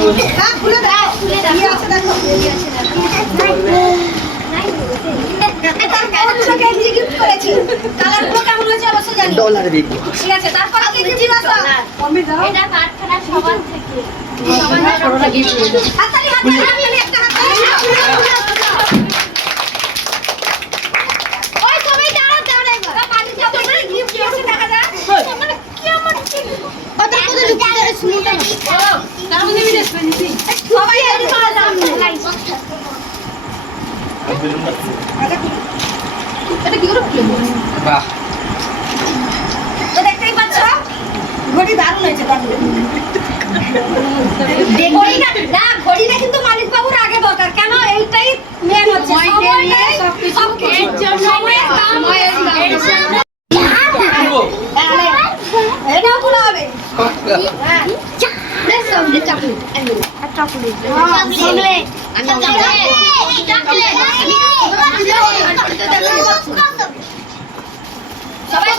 খুলে দাও, খুলে দাও। কি আছে দেখো। তারপর কি গিফট করেছি? কালারগুলো কেমন হয়েছে অবশ্যই জানি। ডলার দিবি। ঠিক আছে, তারপর কি গিফট আছে? কমে দাও। এটা কারখানা সবার থেকে। সবাই ছোটটা গিফট করে দাও। হাততালি, হাততালি, একটা হাততালি। ওই সবাই দাঁড়াও, দাঁড়াও একবার। পানি দাও, তোমরা গিফট কি আছে দেখা যায়? মানে কি আমার ঠিক। ওটা কোথায় ঢুকতে শুনতে দিও। তার মধ্যে আমি দেখতে দিছি। সবাই রেডি করে দাও। এটা কি করে খুলবো? বাহ। তো দেখতেই পাচ্ছ ঘড়ি দারুণ হয়েছে তাহলে। ঘড়িটা কিন্তু মালিক বাবুর আগে দরকার, কেন এইটাই মেন হচ্ছে সময়ের দাম। এটাও খোলা হবে। সবাই